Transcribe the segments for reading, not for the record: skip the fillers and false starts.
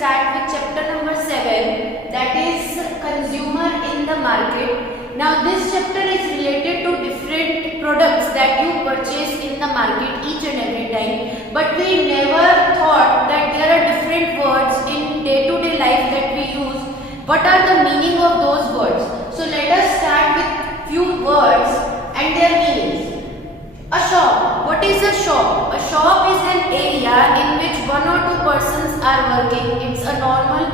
start with chapter number 7, that is consumer in the market. Now this chapter is related to different products that you purchase in the market each and every time. But we never thought that there are different words in day-to-day life that we use. What are the meaning of those words? So let us start with few words and their meanings. A shop. What is a shop? A shop is an area in which one or two persons are working. It's a normal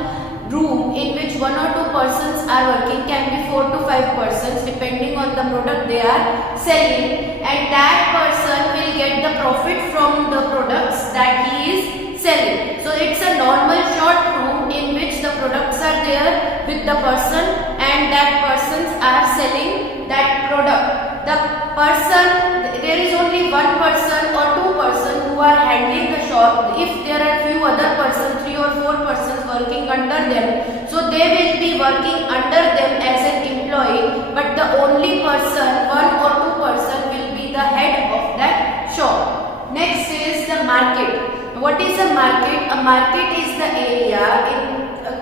room in which one or two persons are working, can be 4 to 5 persons depending on the product they are selling, and that person will get the profit from the products that he is selling. So it's a normal short room in which the products are there with the person and that persons are selling that product. The person, there is only one person or two persons who are handling the shop. If there are few other persons, 3 or 4 persons working under them, so they will be working under them as an employee, but the only person, one or two person will be the head of that shop. Next is the market. What is a market? A market is the area in the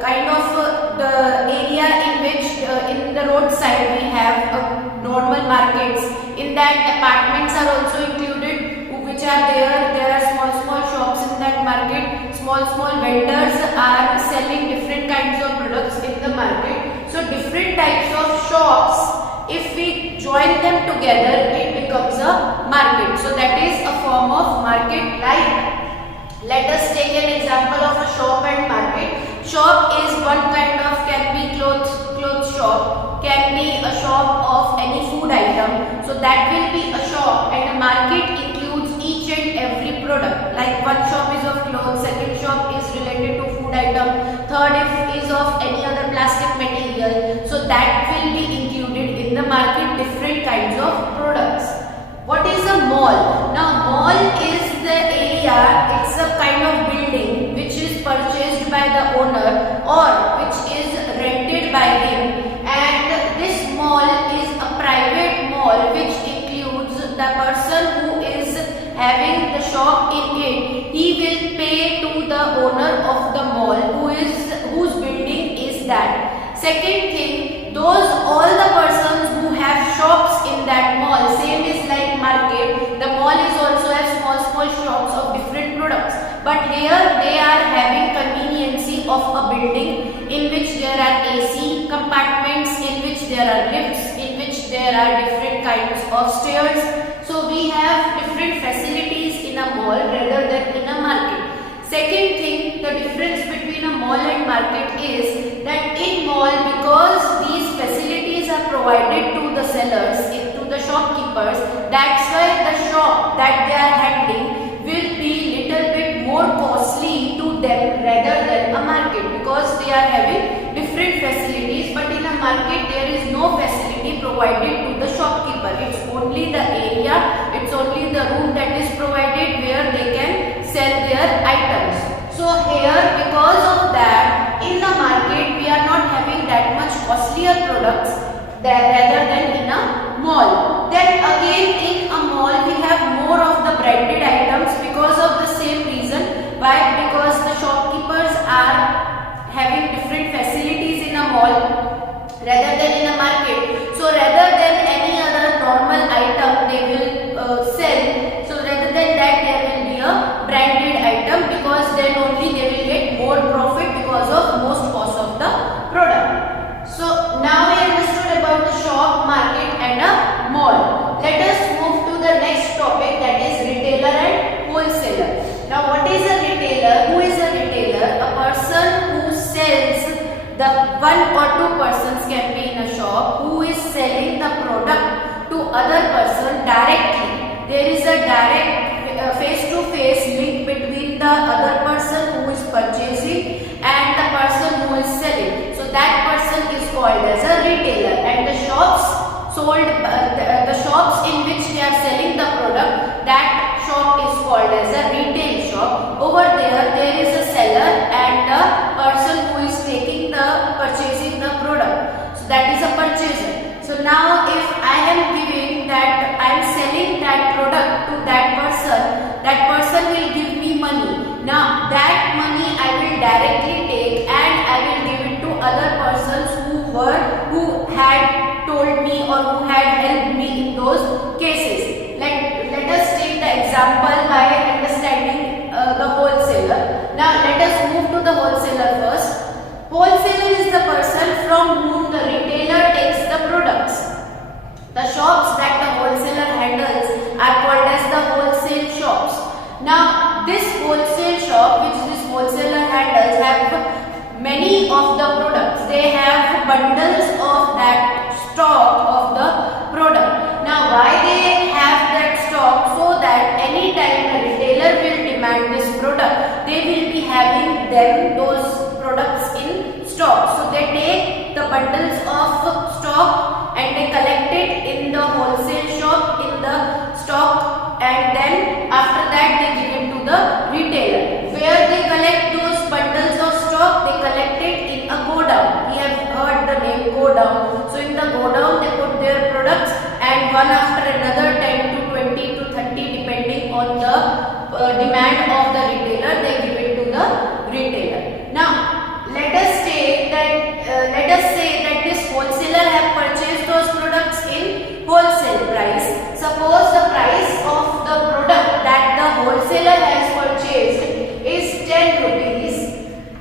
area in which in the roadside we have normal markets. In that apartments are also included which are there. There are small shops in that market. Small vendors are selling different kinds of products in the market. So different types of shops, if we join them together, it becomes a market. So that is a form of market. Like, let us take an example of a shop and market. Shop is one kind of, can be clothes shop, can be a shop of any food item. So that will be a shop, and a market includes each and every product. Like one shop is of clothes, second shop is related to food item, third is of any other plastic material. So that will be included in the market, different kinds of products. What is a mall? Now mall is the area, it's a kind of building which is purchased by the owner or which is rented by him, and this mall is a private mall which includes the person who is having the shop in it. He will pay to the owner of the mall whose building is that. Second thing, all the persons who have shops in that mall, same is like market, the mall is also has small shops of different products, but here they are having conveniency of a building in which there are AC compartments, in which there are lifts, in which there are different kinds of stairs. So we have different facilities in a mall rather than in a market. Second thing, the difference between a mall and market is that in mall, because these facilities are provided to the sellers, to the shopkeepers, that's why the shop that they are handling will be little bit more costly to them rather than a market, because they are having different facilities. But in a market there is no facility provided to the shopkeeper. It's only the area, it's only the room that is provided where they can sell their items. So here, because of that, in the market we are not having that much costlier products rather than in a mall. Then again in a mall we have more of the branded items because of the same reason. Why? Because the shopkeepers are having different facilities in a mall rather than in a market. So rather than any other normal item they will sell, so rather than that there will be a branded item, because then only they will get more profit because of most cost of the product. So now we understood about the shop, market and a mall. Let us move to the next topic, that is retailer and wholesaler. Now what is a retailer? Who is a retailer? A person who sells, the one or two persons can be in a shop, who is selling the product to other person directly. There is a direct face-to-face link between the other person who is purchasing and the person who is selling. So that person is called as a retailer, and the shops the shops in which they are selling the product, that shop is called as a retail shop. Over there is a seller and the person who is purchasing the product. So that is a purchaser. So now if I am giving that, I am selling that product to that person will give me money. Now that money I will directly take or who had helped me in those cases. Let us take the example by understanding the wholesaler. Now let us move to the wholesaler first. Wholesaler is the person from whom the retailer takes the products. The shops that the wholesaler handles are called as the wholesale shops. Now this wholesale shop which this wholesaler handles have many of the products. They have bundles of that stock of the product. Now why they have that stock? So that any time the retailer will demand this product, they will be having those products in stock. So they take the bundles of stock and they collect it in the wholesale shop in the stock, and then after that they give it to the retailer. Where they collect those bundles of stock? They collect it in a go down. We have heard the name go down. So in the go down they put their products, and one after another 10 to 20 to 30 depending on the demand of the retailer, they give it to the retailer. Now let us say that this wholesaler have purchased those products in wholesale price. Suppose the price of the product that the wholesaler has purchased is 10 rupees.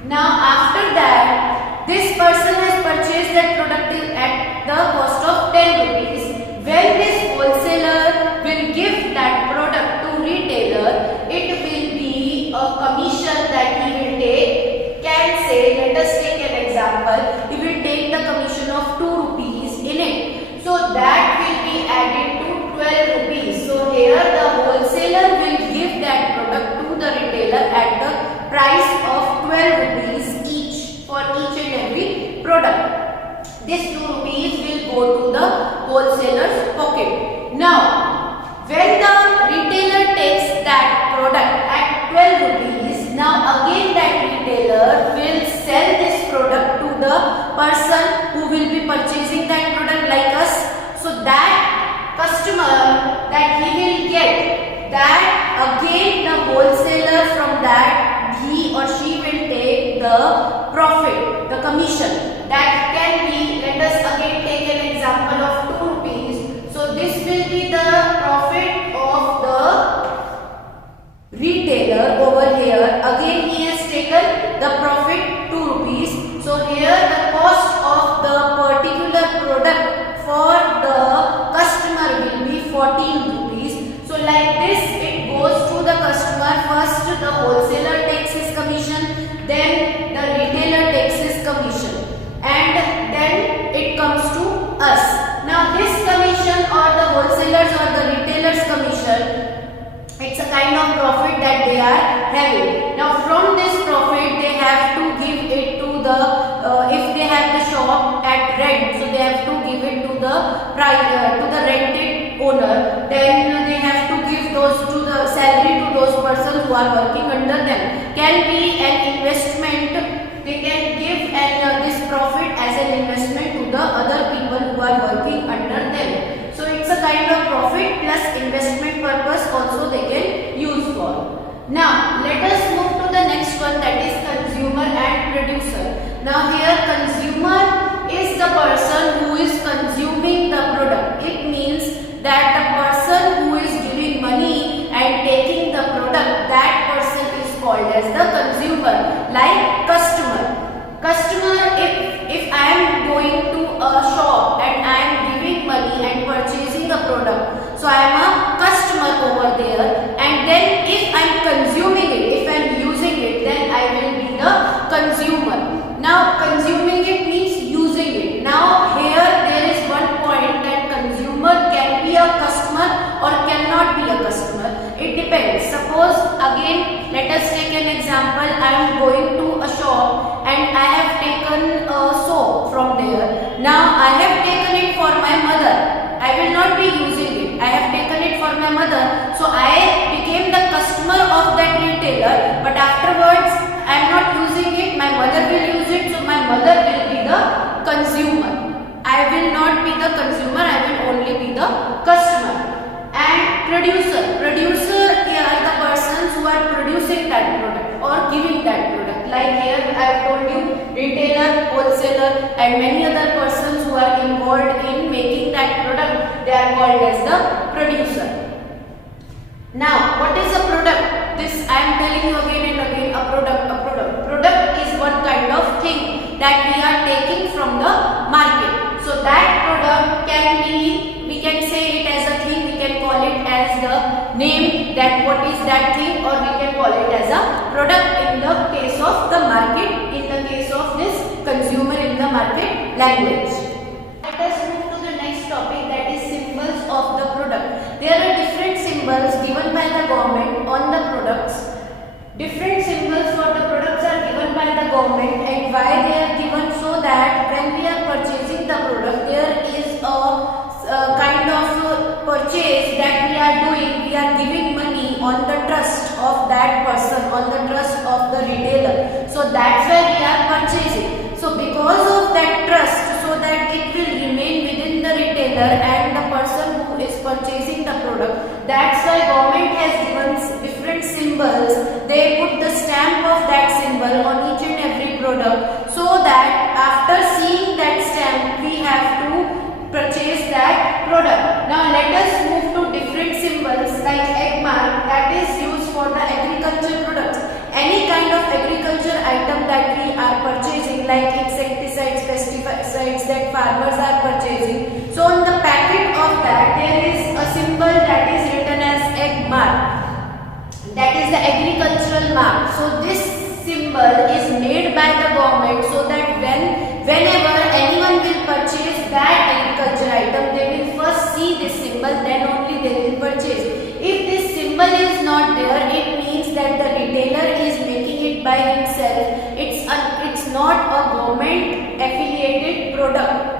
Now after that, this person has purchased that product at the cost of 10 rupees. When this wholesaler will give that product to retailer, it will be a commission that he will take. Can say, let us take an example, he will take the commission of 2 rupees in it. So that will be added to 12 rupees. So here the wholesaler will give that product to the retailer at the price of 12 rupees each for each and every product. This 2 rupees will go to the wholesaler's pocket. Now when the retailer takes that product at 12 rupees, now again that retailer will sell this product to the person who will be purchasing that product like us. So that customer that he will get, that again the wholesaler from that he or she will take the profit, the commission. That can be, let us again take an example of 2 rupees. So this will be the profit of the retailer over here. Again he has taken the profit 2 rupees. So here the cost of the particular product for the customer will be 14 rupees. So like this it goes to the customer. First the wholesaler takes his commission, then the retailer takes his commission, and then it comes to us. Now this commission or the wholesalers or the retailers commission, it's a kind of profit that they are having. Now from this profit they have to give it to the if they have the shop at rent, so they have to give it to the rented owner. Then they have to give those to the salary to those persons who are working under them. Can be an investment. They can give this profit as an investment to the other people who are working under them. So it's a kind of profit plus investment purpose also they can use for. Now let us move to the next one, that is consumer and producer. Now here consumer is the person who is consuming the product. It means that the person who is giving money and taking the product, that person is called as the consumer. Like customer. Customer, if I am going to a shop and I am giving money and purchasing a product, so I am a customer over there, and then if I am consuming it, if I am using it, then I will be the consumer. Now consuming it means using it. Now here there is one point that consumer can be a customer or cannot be a customer. It depends. Suppose again let us take an example. I am going to a shop and I have taken a soap from there. Now I have taken it for my mother. I will not be using it. I have taken it for my mother. So I became the customer of that retailer, but afterwards I am not using it. My mother will use it. So my mother will be the consumer. I will not be the consumer. I will only be the customer. And producer. Producer are the persons who are producing that product or giving that product. Like here I have told you, retailer, wholesaler and many other persons who are involved in making that product are called as the producer. Now, what is a product? This I am telling you again and again. A product. Product is one kind of thing that we are taking from the market. So that product can be, we can say it as a thing, we can call it as the name, that what is that thing, or we can call it as a product in the case of the market, in the case of this consumer in the market language. Let us move to the next topic, that is symbols of the product. There are different symbols given by the government on the products. Different symbols for the products are given by the government, and why they are given? So that when we are purchasing the product, there is a kind of purchase that we are doing. We are giving money on the trust of that person, on the trust of the retailer. So that's why we are purchasing. So because of that trust, so that it will remain within the retailer and the person who is purchasing the product, that's why government has given different symbols. They put the stamp of that symbol on each and every product, so that after seeing that stamp we have to purchase that product. Now let us move to different symbols like egg mark, that is used for the agriculture products. Any kind of agriculture item that we are purchasing, like insecticides, pesticides that farmers are purchasing. So on the packet of that there is a symbol that is written as egg mark. That is the agricultural mark. So this symbol is made by the government, so that whenever anyone will purchase that agriculture item, they will first see this symbol, then only they will purchase. If this symbol is not there, it means that the retailer is making it by himself. It's not a government affiliated product.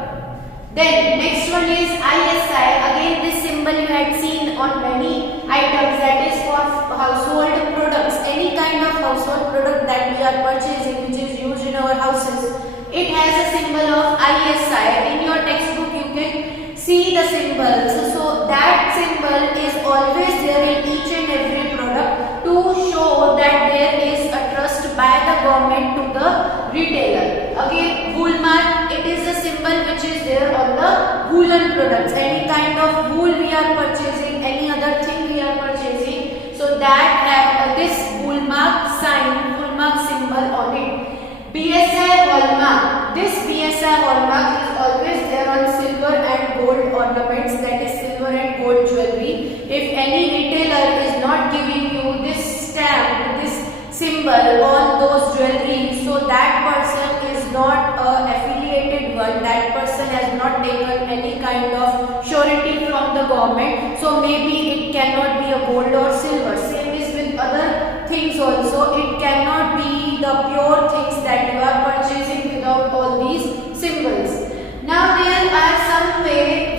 Then next one is ISI. Again this symbol you had seen on many items, that is for household products. Any kind of household product that we are purchasing which is used in our houses, it has a symbol of ISI. In your textbook you can see the symbols. So that symbol is always there in each and every product to show that there is a trust by the government to the retailer. Again, wool mark, it is a symbol which is there on the woolen products. Any kind of wool we are purchasing, any other thing we are purchasing, so that have this wool mark sign, wool mark symbol on it. BSI hallmark, this BSI hallmark is always there on silver and gold ornaments, that is silver and gold jewelry. If any retailer is not giving you this stamp, this symbol on those jewelry, so that person is not affiliated one, that person has not taken any kind of surety from the government, so maybe it cannot be a gold or silver. Same is with other things also, it cannot be the pure things that you are purchasing without all these symbols. Now there are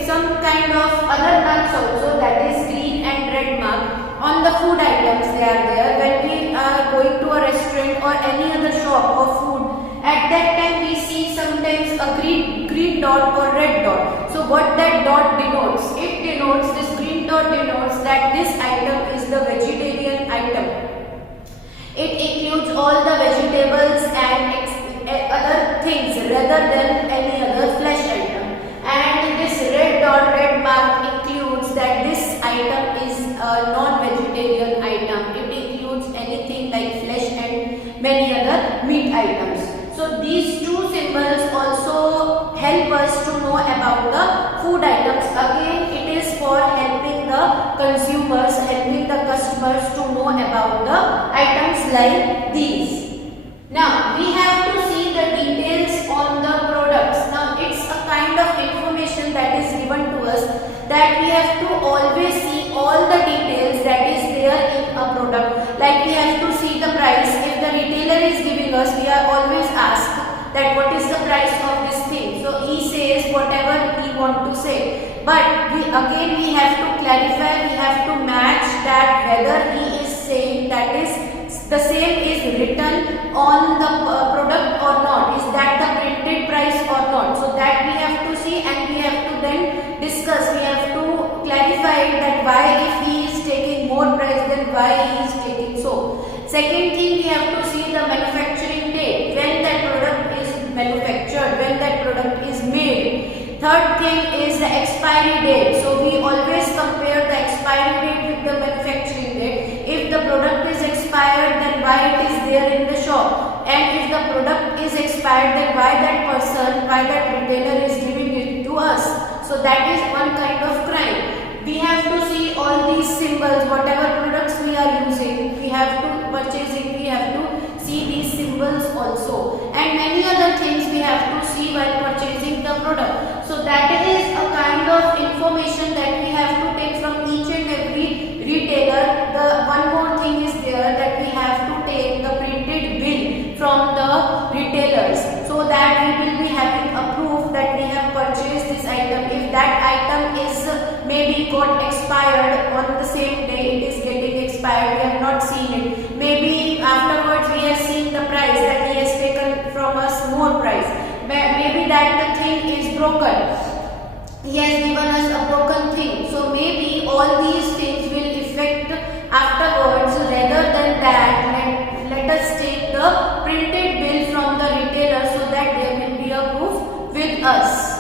some kind of other marks also, that is green and red mark. On the food items they are there. When we are going to a restaurant or any other shop of food, at that time we see sometimes a green dot or red dot. So what that dot denotes? It denotes, this green dot denotes that this item is the vegetarian item. It includes all the vegetables and other things rather than any other flesh item. And this red dot, red mark includes that this item is a non-vegetarian item. It includes anything like flesh and many other meat items. So these two symbols also help us to know about the food items. Again, it is for helping the consumers, helping the customers to know about the items like these. Now we have to see the details on the products. Now it's a kind of information that is given to us, that we have to always see all the details that is there in a product. Like we have to see the price. If the retailer is giving us, we are always asked that what is the price of this thing. So he says whatever he want to say. But we have to clarify, we have to match that whether he is saying that is the same is written on the product or not. Is that the printed price or not? So that we have to see, and we have to then discuss. We have to clarify that why if he is taking more price, then why he is taking so. Second thing, we have to see the manufacturing date, when that product is manufactured, when that product is made. Third thing is the expiry date. So we always compare the expiry date with the manufacturing date. If the product is expired, then why it is there in the shop? And if the product is expired, then why that retailer is giving it to us? So that is one kind of crime. We have to see all these symbols, whatever products we are using, we have to purchasing, we have to see these symbols also, and many other things we have to see while purchasing the product. So that is a kind of information that we have to take from each and every retailer. The one more thing is there, that we have to take the printed bill from the retailers, so that we will be having a proof that we have purchased this item. If that item is maybe got expired on the same day, it is getting expired, we have not seen it, maybe afterwards we have seen the price that he has taken from us more price, maybe that the thing is broken, he has given us a broken thing. So maybe all these things will affect afterwards. Rather than that, let us take the printed bill from the retailer, so that there will be a proof with us.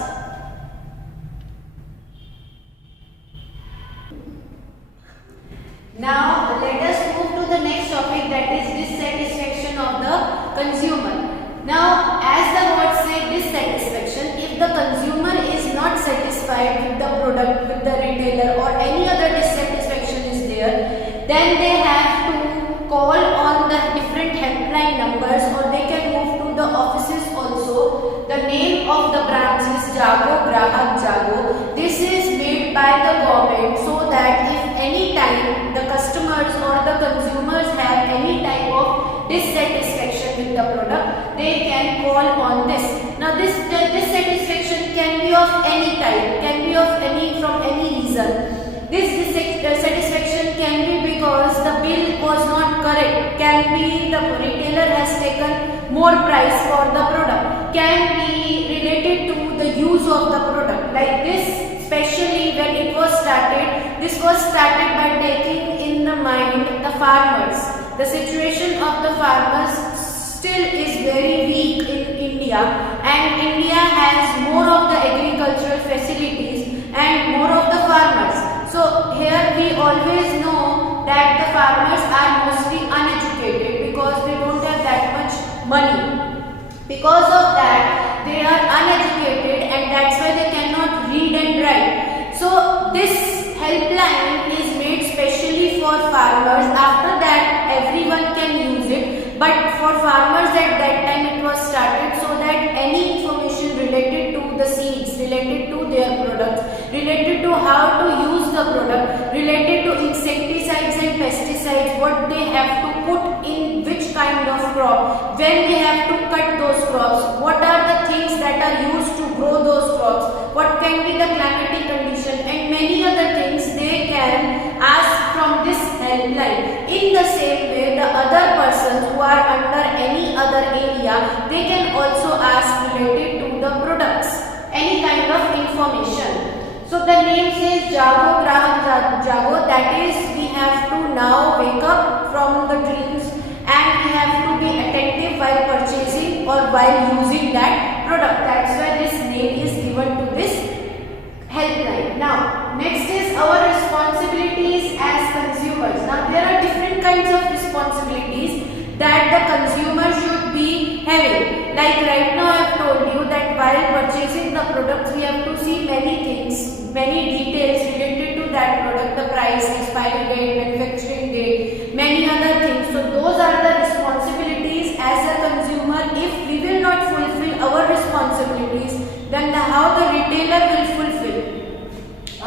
Now let us move to the next topic, that is dissatisfaction of the consumer. Now, as the word says, dissatisfaction, if the consumer is not satisfied with the product, with the retailer, or any other dissatisfaction is there, then they have to call on the different helpline numbers, or they can move to the offices also. The name of the branch is Jago Grahak Jago. This is made by the government, so that if any time the customers or the consumers have any type of dissatisfaction with the product, they can call on this. Now this dissatisfaction can be of any type, can be of any, from any reason. This dissatisfaction can be because the bill was not correct, can be the retailer has taken more price for the product, can be related to the use of the product. Like this, especially when it was started, this was started by taking in the mind the farmers. The situation of the farmers still is very weak in India, and India has more of the agricultural facilities and more of the farmers. So here we always know that the farmers are mostly uneducated because they don't have that much money. Because of that, they are uneducated, and that's why they cannot read and write. So this helpline is made specially for farmers. After that, everyone can use it, but for farmers at that time it was started, so that any information related to the seeds, related to their products, related to how to use the product, related to insecticides and pesticides, what they have to put in which kind of crop, when they have to cut those crops, what are the things that are used to grow those crops, what can be the climatic condition, and many other things they can ask from this helpline. In the same way, the other persons who are under any other area, they can also ask related to the products, any kind of information. So the name says Jago Grahak Jago, that is, we have to now wake up from the dreams, and we have to be attentive while purchasing or while using that product. That's why this name is given to this helpline. Now, next is our responsibilities as consumers. Now, there are different kinds of responsibilities that the consumer should be having. Like right now I have told you that while purchasing the products, we have to see many things, many details related to that product, the price, expiry date, manufacturing date, many other things. So those are the responsibilities as a consumer. If we will not fulfill our responsibilities, then how the retailer will fulfill?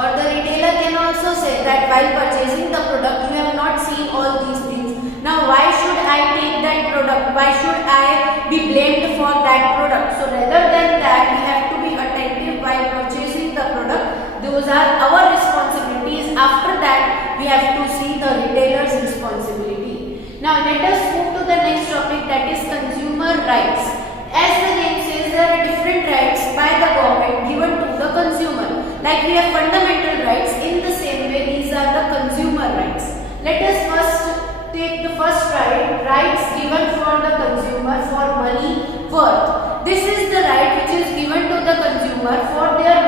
Or the retailer can also say that while purchasing the product, you have not seen all these things. Now why should I take that product? Why should I be blamed for that product? So rather than that, we have to be attentive while purchasing the product. Those are our responsibilities. After that, we have to see the retailer's responsibility. Now let us move to the next topic, that is consumer rights. As the name says, there are different rights by the government given to the consumer. Like we have fundamental rights, in the same way these are the consumer rights. Let us first take the first right, rights given for the consumer for money worth. This is the right which is given to the consumer for their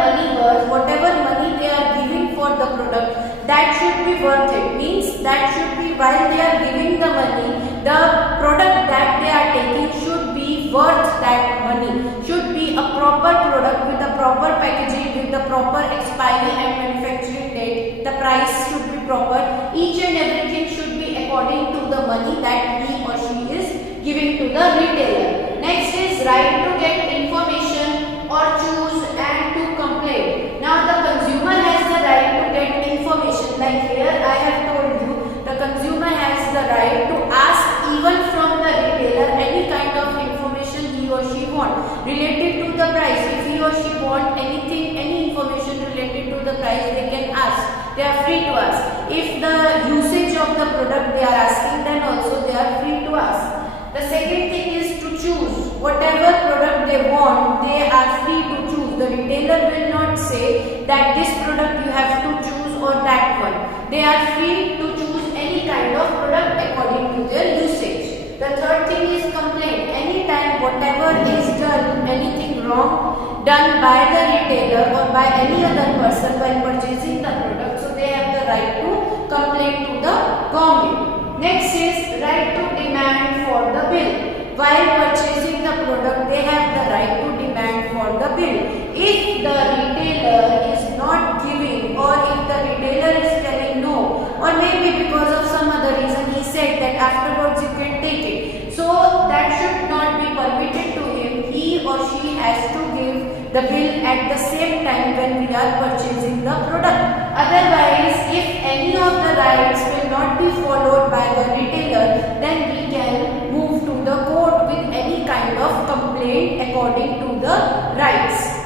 that should be worth it. Means that should be, while they are giving the money, the product that they are taking should be worth that money. Should be a proper product with the proper packaging, with the proper expiry and manufacturing date. The price should be proper. Each and everything should be according to the money that he or she is giving to the retailer. Next is right to get information or choose and to complain. Now the consumer has the right to get information. Like here I have told you, the consumer has the right to ask even from the retailer any kind of information he or she want related to the price. If he or she want anything, any information related to the price, they can ask. They are free to ask. If the usage of the product they are asking, then also they are free to ask. The second thing is to choose. Whatever product they want, they are free to choose. The retailer will not say that this product you have to choose or that one. They are free to choose any kind of product according to their usage. The third thing is complaint. Anytime whatever is done, anything wrong done by the retailer or by any other person while purchasing the product, so they have the right to complain to the government. Next is right to demand for the bill. While purchasing the product, they have the right to demand for the bill. If the retailer is not giving, or if the retailer is telling no, or maybe because of some other reason he said that afterwards you can take it, so that should not be permitted to him. He or she has to give the bill at the same time when we are purchasing the product. Otherwise, if any of the rights will not be followed by the retailer, then we can move to the court with any kind of complaint according to the rights.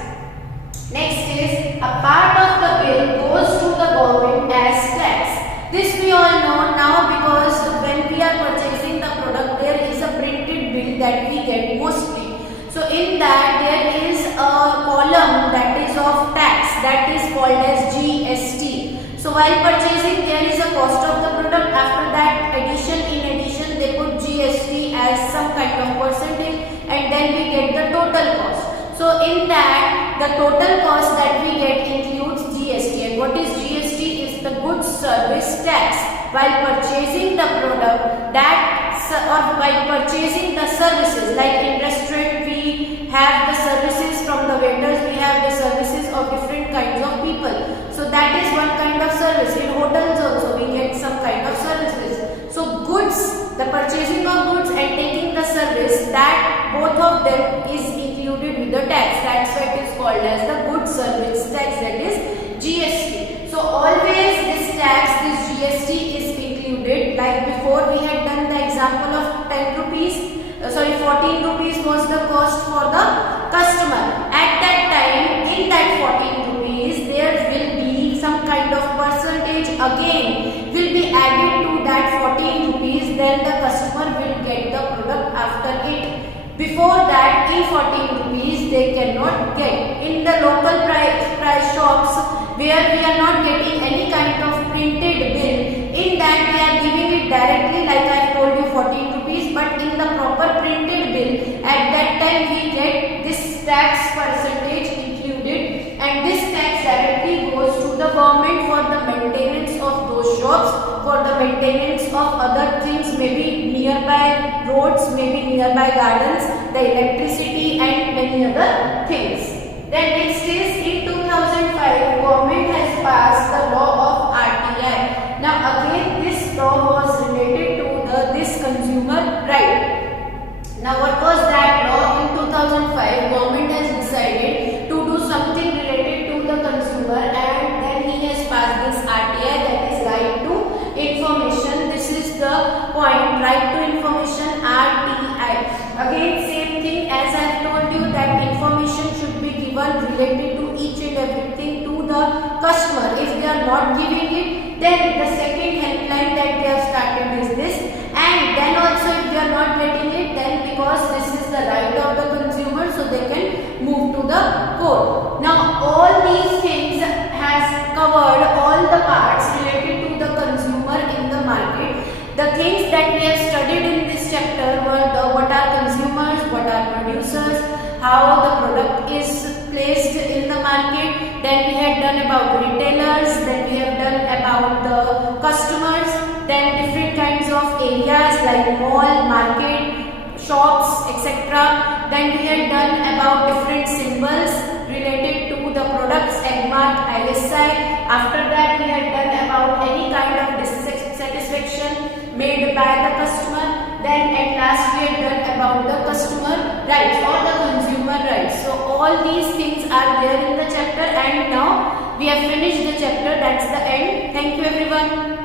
Next is a part of the bill goes to the government as tax. This we all know now, because when we are purchasing the product, there is a printed bill that we get mostly. So in that there is a column that is of tax, that is called as GST. So while purchasing there is a cost of the product. After that in addition they put GST as some kind of percentage, and then we get the total cost. So in that the total cost that we get includes GST. And what is GST? Is the goods service tax. While purchasing the product, or while purchasing the services, like in restaurant we have the services from the vendors, we have the services of different kinds of people. So that is one kind of service. In hotels also we get some kind of services. So goods, the purchasing of goods and taking the service, that both of them is included with the tax. That's why it is called as the goods service tax, that is GST. So always this tax, this GST is included. Like before we had done the example of 14 rupees was the cost for the customer. At that time, in that 14 rupees, there will be some kind of percentage again will be added to that 14 rupees, then the customer will get the product after it. Before that, in 14 rupees, they cannot get. In the local price shops, where we are not getting any kind of printed bill, in that we are giving it directly, like I told you, 14 rupees, but in the proper printed bill, at that time we get this tax percentage included, and this tax directly goes to the government for the maintenance of those shops, for the maintenance of other things, maybe nearby roads, maybe nearby gardens, the electricity and many other things. Then next is, in 2005, government has passed the law of RTI. Now again this law was related to this consumer right. Now what was that law? In 2005, government has decided to do something related to the consumer, and then he has passed this RTI, that is right to information. This is the point, right to information, RTI. Again same thing as I have told you, that information should be given related to each and everything to the customer. If they are not giving it, then the second helpline that we have started is this, and then also if they are not getting it, then because this is the right of the consumer, so they can move to the court. Now all these things has covered all the parts related to the consumer in the market. The things that we have studied in this chapter were what are consumers, what are producers, how the product is placed in the market, then we had done about retailers, then we have done done about the customers, then different kinds of areas like mall, market, shops, etc. Then we had done about different symbols related to the products, Agmark, ISI. After that we had done about any kind of dissatisfaction made by the customer. Then at last we had done about the customer rights or the consumer rights. So all these things are there in the chapter, and now we have finished the chapter. That's the end. Thank you everyone.